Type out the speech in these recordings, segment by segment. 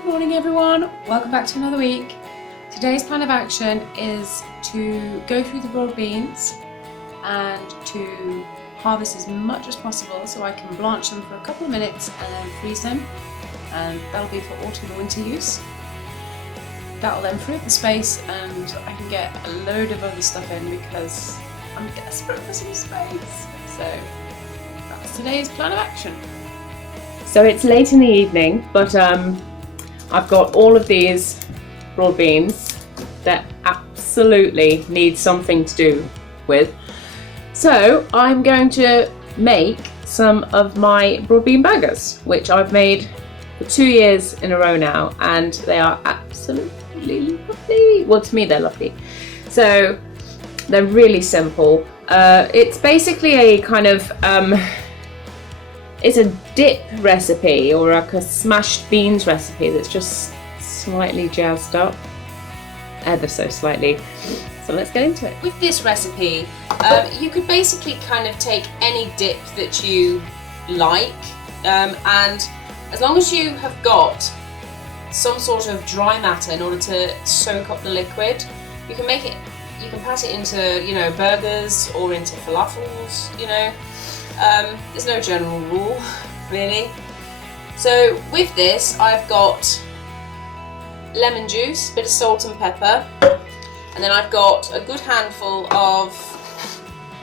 Good morning everyone, welcome back to another week. Today's plan of action is to go through the broad beans and to harvest as much as possible so I can blanch them for a couple of minutes and then freeze them, and that'll be for autumn and winter use. That'll then free up the space and I can get a load of other stuff in because I'm desperate for some space. So that's today's plan of action. So it's late in the evening, but I've got all of these broad beans that absolutely need something to do with. So I'm going to make some of my broad bean burgers, which I've made for 2 years in a row now, and they are absolutely lovely. Well, to me they're lovely. So they're really simple. It's basically a kind of it's a dip recipe, or like a smashed beans recipe that's just slightly jazzed up, ever so slightly. So let's get into it. With this recipe, you could basically kind of take any dip that you like, and as long as you have got some sort of dry matter in order to soak up the liquid, you can make it. You can pass it into, burgers or into falafels. There's no general rule, really. So with this, I've got lemon juice, a bit of salt and pepper, and then I've got a good handful of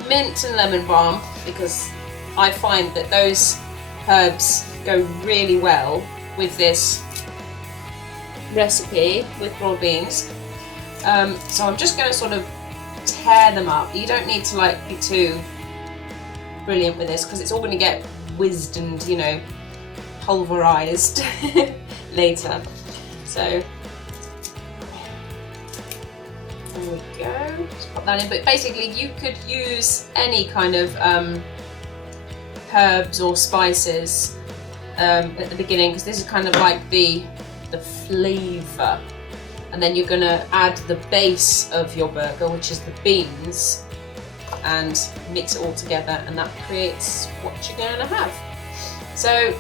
mint and lemon balm, because I find that those herbs go really well with this recipe with broad beans. So I'm just going to sort of tear them up. You don't need to be too brilliant with this, because it's all going to get whizzed and pulverized later. So there we go, just pop that in. But basically you could use any kind of herbs or spices at the beginning, because this is kind of like the flavor, and then you're going to add the base of your burger, which is the beans, and mix it all together, and that creates what you're going to have. So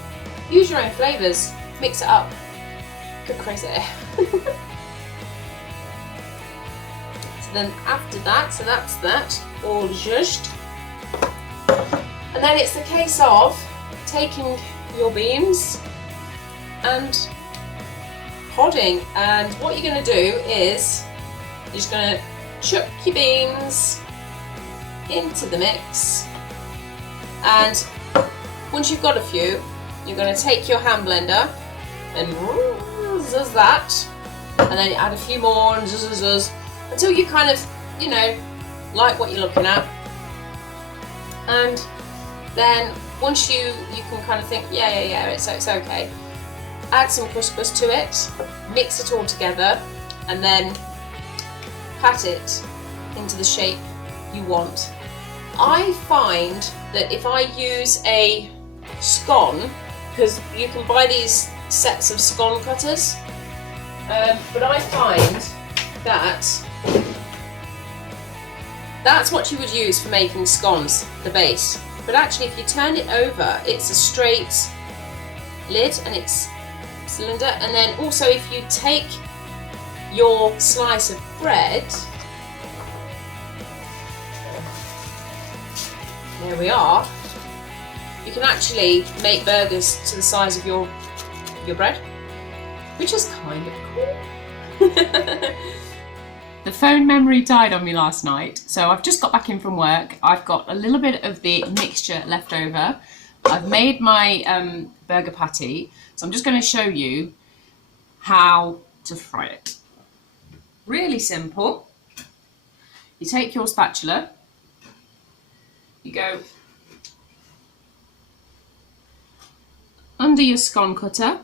use your own flavours, mix it up, go crazy. So then after that, so that's that, all zhuzhed. And then it's the case of taking your beans and podding, and what you're going to do is you're just going to chuck your beans into the mix, and once you've got a few, you're going to take your hand blender and zuzz that, and then add a few more and zuzz until you kind of like what you're looking at. And then once you can kind of think yeah it's okay, add some couscous to it, mix it all together, and then pat it into the shape you want. I find that if I use a scone, because you can buy these sets of scone cutters, but I find that that's what you would use for making scones, the base. But actually if you turn it over, it's a straight lid and it's cylinder. And then also if you take your slice of bread, there we are, you can actually make burgers to the size of your bread, which is kind of cool. The phone memory died on me last night, so I've just got back in from work. I've got a little bit of the mixture left over. I've made my burger patty, so I'm just going to show you how to fry it. Really simple. You take your spatula, you go under your scone cutter.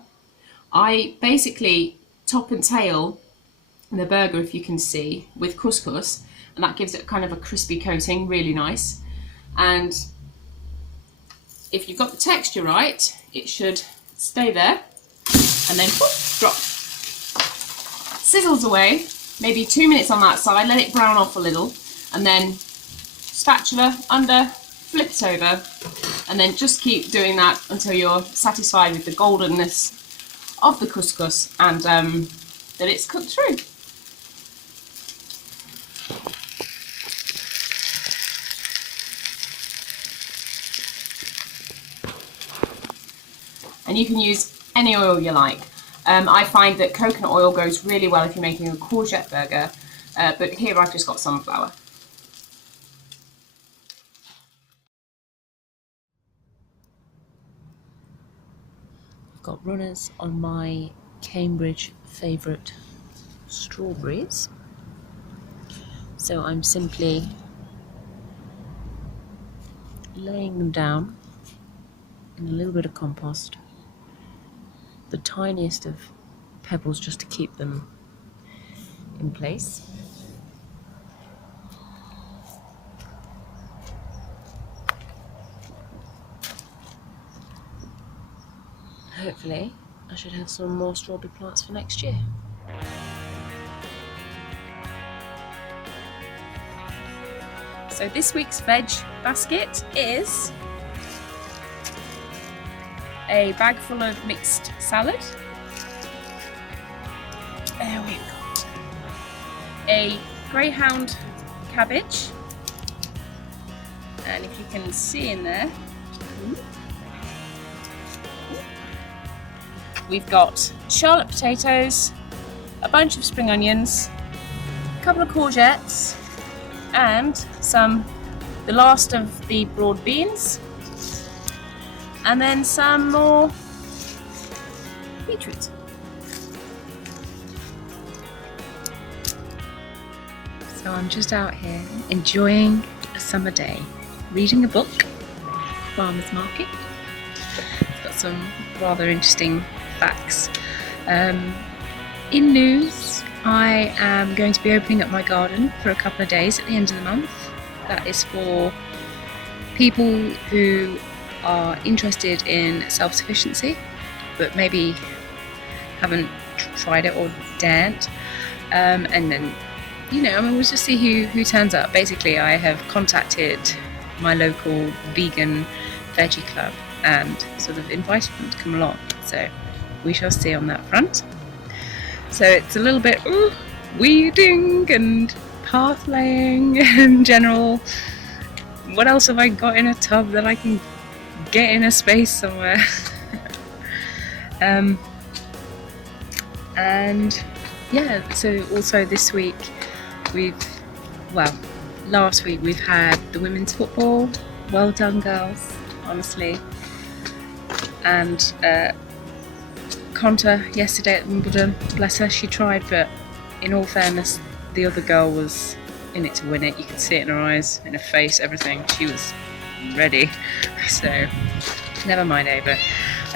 I basically top and tail the burger, if you can see, with couscous, and that gives it kind of a crispy coating, really nice. And if you've got the texture right, it should stay there, and then whoop, drop. Sizzles away, maybe 2 minutes on that side, let it brown off a little, and then spatula under, flip it over, and then just keep doing that until you're satisfied with the goldenness of the couscous and that it's cooked through. And you can use any oil you like. I find that coconut oil goes really well if you're making a courgette burger, but here I've just got sunflower. I've got runners on my Cambridge favourite strawberries, so I'm simply laying them down in a little bit of compost, the tiniest of pebbles just to keep them in place. Hopefully I should have some more strawberry plants for next year. So this week's veg basket is a bag full of mixed salad. There we've got a greyhound cabbage, and if you can see in there, we've got Charlotte potatoes, a bunch of spring onions, a couple of courgettes, and the last of the broad beans, and then some more beetroot. So I'm just out here enjoying a summer day, reading a book, Farmer's Market. It's got some rather interesting facts. In news, I am going to be opening up my garden for a couple of days at the end of the month. That is for people who are interested in self-sufficiency but maybe haven't tried it or daren't, and then we'll just see who turns up. Basically, I have contacted my local vegan veggie club and sort of invited them to come along, so we shall see on that front. So it's a little bit weeding and path laying and general, what else have I got in a tub that I can get in a space somewhere. And yeah, so also this week last week we've had the women's football. Well done, girls, honestly. And Conta yesterday at Wimbledon, bless her, she tried, but in all fairness, the other girl was in it to win it. You could see it in her eyes, in her face, everything. She was ready. So never mind, Ava.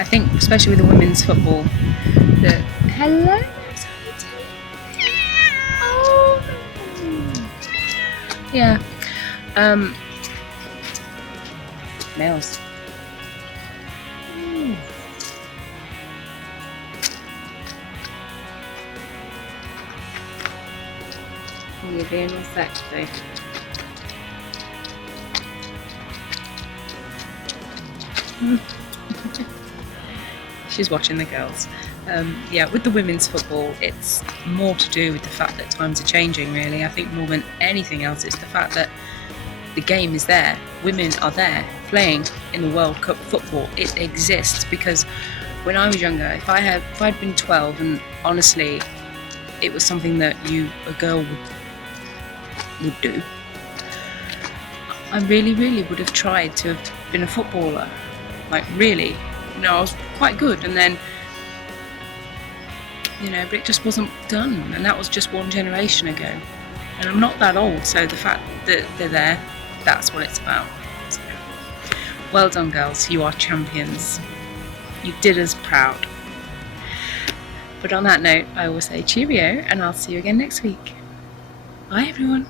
I think, especially with the women's football, that hello. Oh. Yeah. Males. You're being all sexy. She's watching the girls. Yeah, with the women's football, it's more to do with the fact that times are changing, really. I think more than anything else, it's the fact that the game is there. Women are there playing in the World Cup football. It exists, because when I was younger, if I'd been 12, and honestly, it was something that a girl would do, I really would have tried to have been a footballer. Like, really, I was quite good, and then but it just wasn't done, and that was just one generation ago, and I'm not that old, so the fact that they're there, that's what it's about. So, well done, girls, you are champions. You did us proud. But on that note, I will say cheerio, and I'll see you again next week. Bye, everyone.